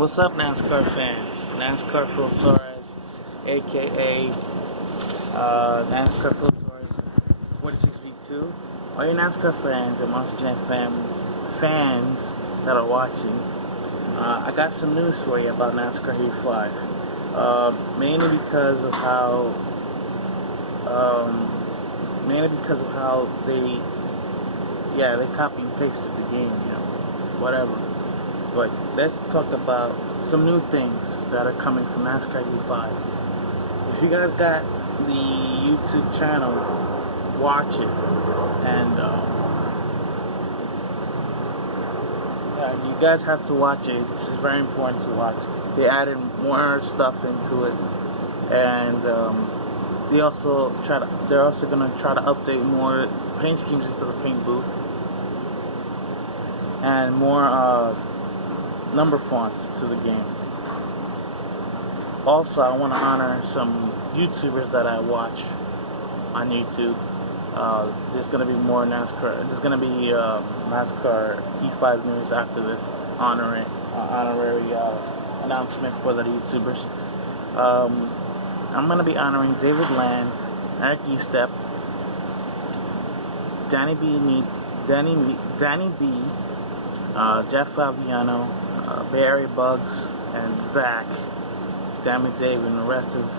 What's up, NASCAR fans? NASCAR Phil Torres, aka NASCAR Phil Torres 46v2. All your NASCAR fans and Monster Jam fans that are watching, I got some news for you about NASCAR Heat 5. Mainly because of how they copy and pasted the game, whatever. But let's talk about some new things that are coming from NASCAR Heat 5. If you guys got the YouTube channel, watch it. And you guys have to watch it. It's very important to watch. They added more stuff into it, and they're also gonna try to update more paint schemes into the paint booth and more number fonts to the game. Also, I want to honor some YouTubers that I watch on YouTube. There's gonna be more NASCAR. There's gonna be NASCAR E5 news after this honorary announcement for the YouTubers. I'm gonna be honoring David Land, Eric Estep, Danny B, Jeff Fabiano, Barry Bugs, and Zach, Damn It Dave, and the rest of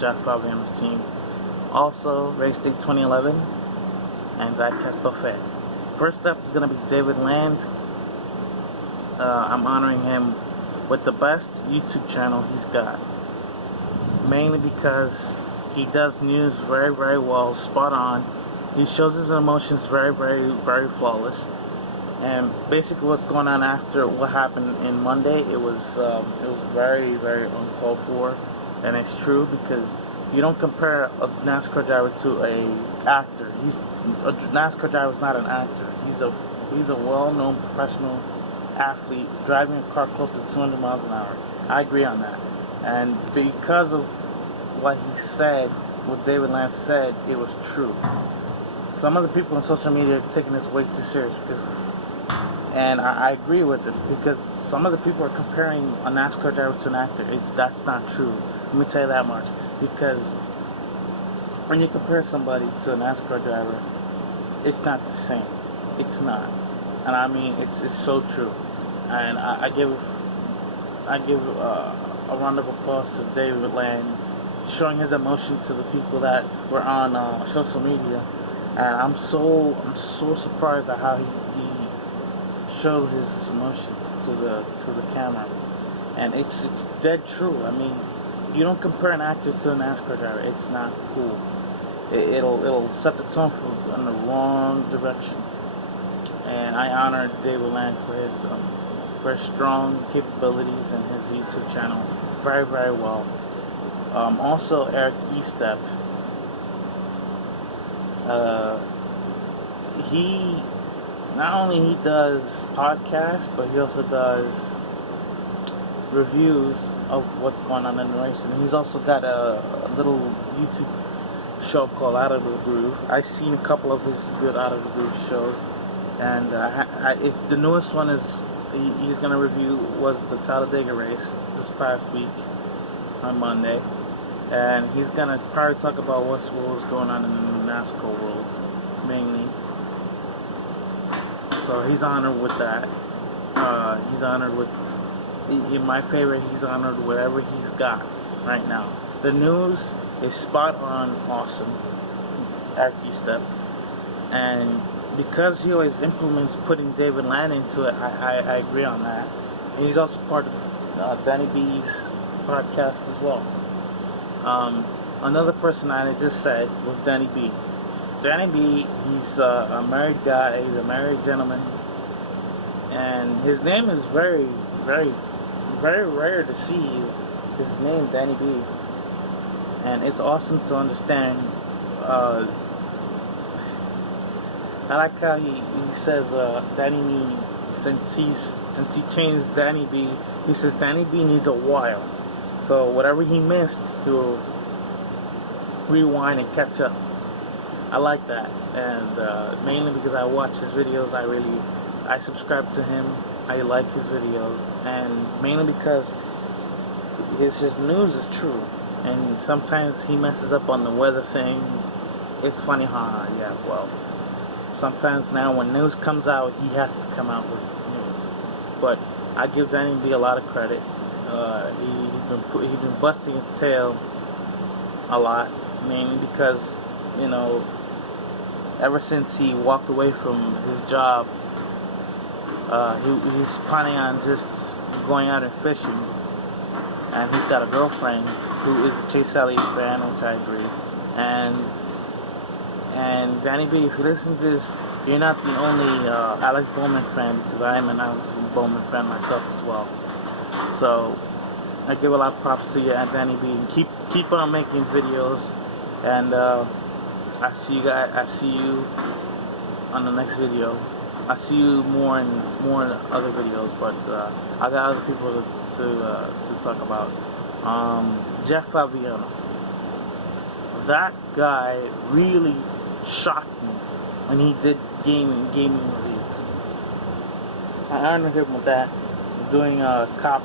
Jeff Fabiano's team. Also, Race Day 2011 and Zach Buffet. First up is going to be David Land. I'm honoring him with the best YouTube channel he's got. Mainly because he does news very, very well, spot on. He shows his emotions very, very, very flawless. And basically, what's going on after what happened in Monday, it was very, very uncalled for, and it's true because you don't compare a NASCAR driver to a actor. A NASCAR driver is not an actor. He's a well-known professional athlete driving a car close to 200 miles an hour. I agree on that. And because of what he said, what David Lance said, it was true. Some of the people on social media are taking this way too serious and I agree with it, because some of the people are comparing a NASCAR driver to an actor. That's not true. Let me tell you that much. Because when you compare somebody to a NASCAR driver, it's not the same. It's not. And I mean, it's so true. And I give a round of applause to David Land, showing his emotion to the people that were on social media. And I'm so surprised at how he showed his emotions to the camera, and it's dead true. I mean, you don't compare an actor to a NASCAR driver. It's not cool. It'll set the tone in the wrong direction. And I honor David Land for his strong capabilities and his YouTube channel very, very well. Also, Eric Estep. He not only he does podcasts, but he also does reviews of what's going on in the race. And he's also got a little YouTube show called Out of the Groove. I've seen a couple of his good Out of the Groove shows, and the newest one he's gonna review was the Talladega race this past week on Monday, and he's gonna probably talk about what was going on in the NASCAR world mainly. So he's honored with that. He's honored with, in my favorite, he's honored whatever he's got right now. The news is spot on awesome, Eric Estep. And because he always implements putting David Land into it, I agree on that. And he's also part of Danny B's podcast as well. Another person I just said was Danny B. Danny B, he's a married guy, he's a married gentleman, and his name is very, very, very rare to see his name, Danny B. And it's awesome to understand. I like how he says Danny B, since he changed Danny B, he says Danny B needs a while. So whatever he missed, he'll rewind and catch up. I like that, and mainly because I watch his videos, I subscribe to him, I like his videos, and mainly because his news is true. And sometimes he messes up on the weather thing. It's funny, yeah, well, sometimes now when news comes out, he has to come out with news. But I give Danny B a lot of credit. He's been busting his tail a lot, mainly because, you know, ever since he walked away from his job, he's planning on just going out and fishing. And he's got a girlfriend who is a Chase Elliott fan, which I agree. And Danny B, if you listen to this, you're not the only Alex Bowman fan, because I am an Alex Bowman fan myself as well. So I give a lot of props to you, and Danny B. And keep on making videos. And I see you guys. I see you on the next video. I see you more in other videos, but I got other people to talk about. Jeff Fabiano. That guy really shocked me when he did gaming reviews. I honored him with that, doing cop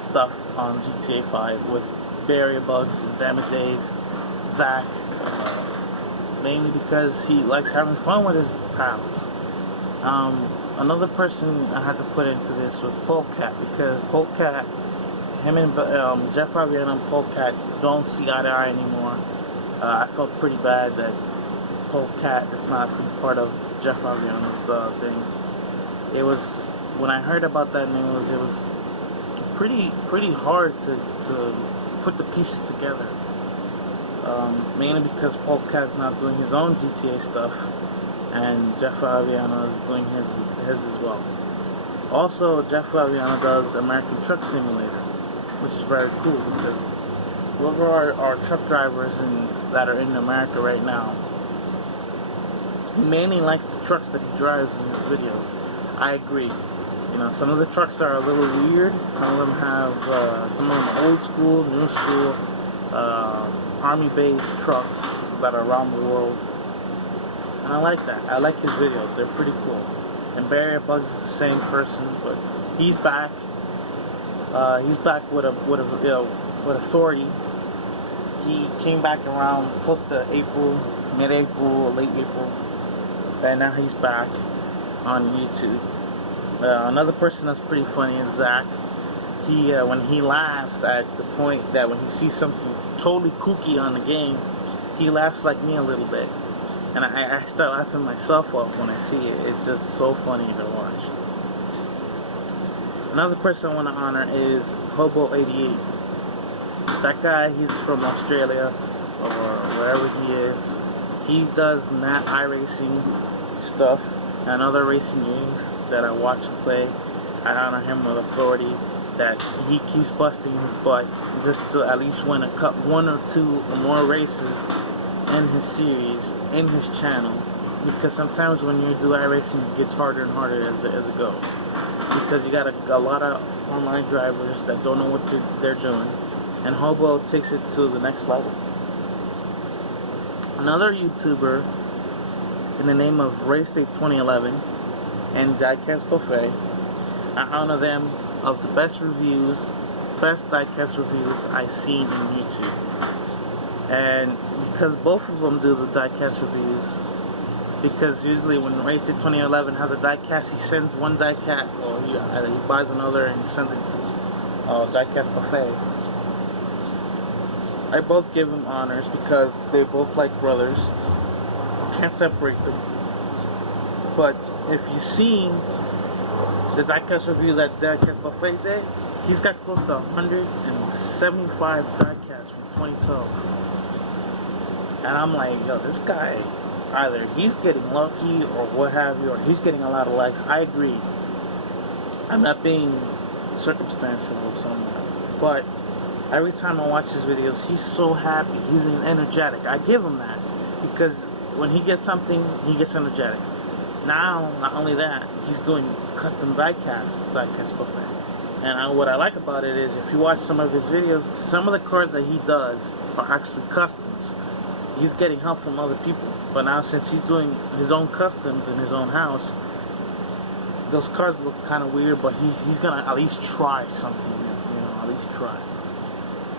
stuff on GTA 5 with Barry Bugs and Damn It Dave, Zach, mainly because he likes having fun with his pals. Another person I had to put into this was Polecat, because Polecat, him and Jeff Fabiano and Polecat don't see eye to eye anymore. I felt pretty bad that Polecat is not part of Jeff Fabiano's thing. It was, when I heard about that news, it was pretty hard to put the pieces together. Mainly because Polecat's not doing his own GTA stuff, and Jeff Fabiano is doing his as well. Also, Jeff Fabiano does American Truck Simulator, which is very cool, because whoever are truck drivers that are in America right now, he mainly likes the trucks that he drives in his videos. I agree. You know, some of the trucks are a little weird. Some of them have, some of them old school, new school, army-based trucks that are around the world. And I like that. I like his videos. They're pretty cool. And Barry Bugs is the same person, but he's back. He's back with authority. He came back around close to April, mid-April, late April, and now he's back on YouTube. Another person that's pretty funny is Zach. He when he laughs at the point that when he sees something totally kooky on the game, he laughs like me a little bit, and I start laughing myself off when I see it. It's just so funny to watch. Another person I want to honor is Hobo88. That guy, he's from Australia or wherever he is. He does iRacing stuff and other racing games that I watch and play. I honor him with authority, that he keeps busting his butt just to at least win one or two or more races in his series, in his channel. Because sometimes when you do iRacing, it gets harder and harder as it goes. Because you got a lot of online drivers that don't know what they're doing. And Hobo takes it to the next level. Another YouTuber in the name of Race Day 2011 and Diecast Buffet, I honor them of the best diecast reviews I've seen on YouTube. And because both of them do the diecast reviews, because usually when Race Day 2011 has a diecast, he sends one diecast, or he buys another and he sends it to Diecast Buffet. I both give them honors because they're both like brothers. Can't separate them. But if you've seen the diecast review that Diecast Buffet did, he's got close to 175 diecasts from 2012. And I'm like, yo, this guy, either he's getting lucky or what have you, or he's getting a lot of likes. I agree. I'm not being circumstantial or something, but every time I watch his videos, he's so happy. He's energetic. I give him that because when he gets something, he gets energetic. Now, not only that, he's doing custom diecast Buffet. And what I like about it is, if you watch some of his videos, some of the cars that he does are actually customs. He's getting help from other people. But now, since he's doing his own customs in his own house, those cars look kind of weird, but he's gonna at least try something new, you know, at least try.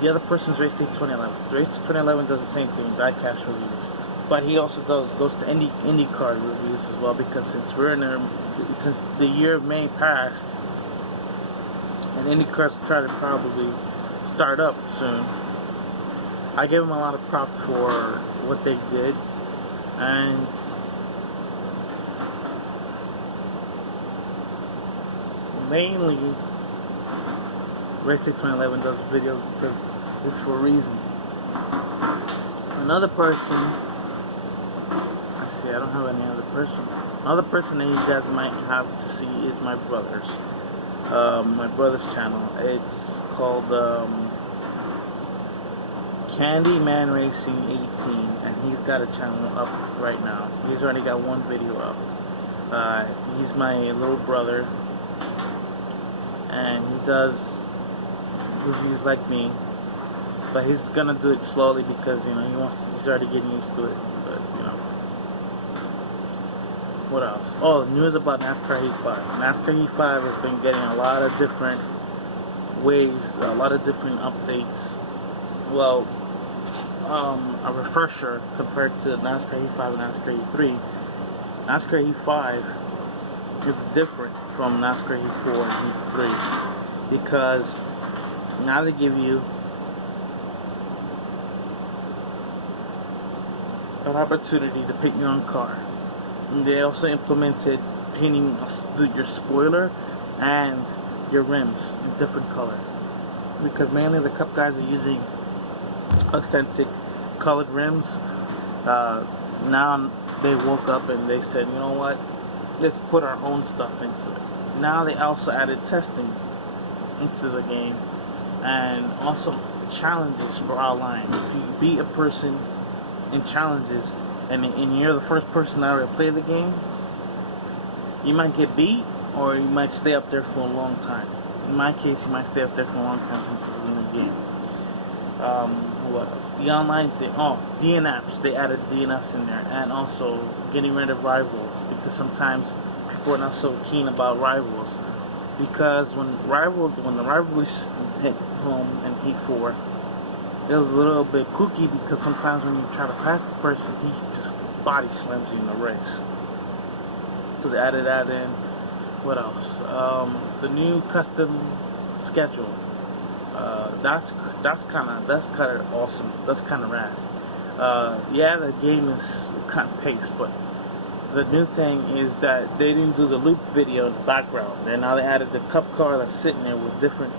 The other person's Race to 2011. Race to 2011 does the same thing, diecast reviews, but he also goes to IndyCar reviews as well, because since the year of May passed, and IndyCar's try to probably start up soon. I give him a lot of props for what they did, and mainly Race to 2011 does videos because it's for a reason. Another person, I don't have any other person. Another person that you guys might have to see is my brother's channel. It's called Candyman Racing 18, and he's got a channel up right now. He's already got one video up. He's my little brother, and he does reviews like me, but he's gonna do it slowly because, you know, he's already getting used to it. But, you know, what else? Oh, news about NASCAR Heat 5. NASCAR Heat 5 has been getting a lot of different ways, a lot of different updates. Well, a refresher compared to NASCAR Heat 5 and NASCAR Heat 3. NASCAR Heat 5 is different from NASCAR Heat 4 and Heat 3 because now they give you an opportunity to pick your own car. And they also implemented painting your spoiler and your rims in different color, because mainly the Cup guys are using authentic colored rims. Now they woke up and they said, you know what, let's put our own stuff into it. Now they also added testing into the game, and also challenges for online. If you beat a person in challenges and you're the first person to ever play the game, you might get beat, or you might stay up there for a long time. In my case, you might stay up there for a long time since it's in the game. What else? The online thing. Oh, DNFs. They added DNFs in there, and also getting rid of rivals, because sometimes people are not so keen about rivals. Because when the rivalry system hit home in Heat 4, it was a little bit kooky, because sometimes when you try to pass the person, he just body slams you in the race. So they added that in. What else? The new custom schedule. That's kind of awesome. That's kind of rad. Yeah, the game is kind of paced, but the new thing is that they didn't do the loop video in the background, and now they added the Cup car that's sitting there with different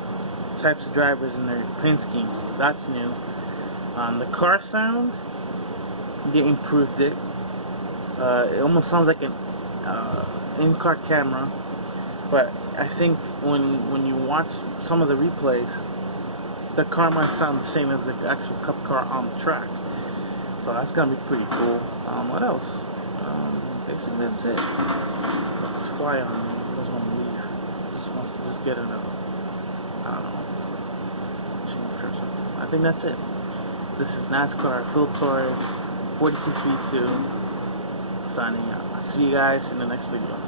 types of drivers in their paint schemes. That's new. The car sound, they improved it. It almost sounds like an in-car camera, but I think when you watch some of the replays, the car might sound the same as the actual Cup car on the track. So that's gonna be pretty cool. What else? Basically that's it. This fly on me, doesn't want to leave. Just wants to get in a, I don't know, change or something. I think that's it. This is NASCAR Phil Torres, 46V2, signing out. I'll see you guys in the next video.